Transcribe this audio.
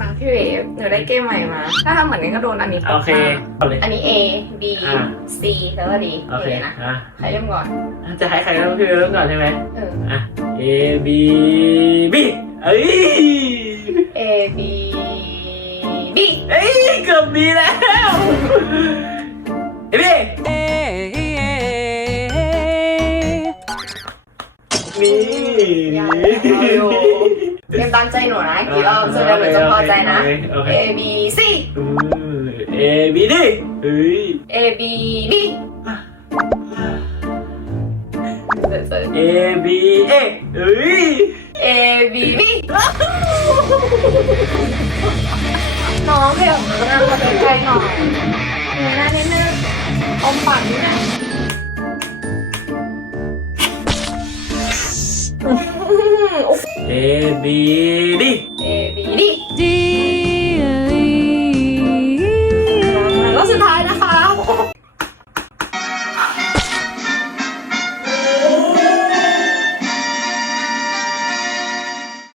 มาพี่เวฟหนูได้เกมใหม่มา ถ้าทำเหมือนนี้ก็โดนอันนี้ตกโอเคหน้าเอาเลย อันนี้ A B อ่า C แล้วก็ D โอเคนะ อะใครเริ่มก่อน จะให้ใครเริ่มพี่เริ่มก่อนใช่ไหมเออ อะ A B B เอ้ย A B B เอ้ยเกือบมีแล้ว A B นี่ยังเอาอยู่ เตรียมตามใจหนูนะกี่รอบจนแล้วหนูจะพอใจนะโอเค A B C อืม A B D เฮ้ย A B D เดี๋ยวจะ A B A เฮ้ย A B B น้องเดี๋ยวหน้ามาใกล้ๆหน่อยหน้านิดนึงอมปากนิดนึง A B D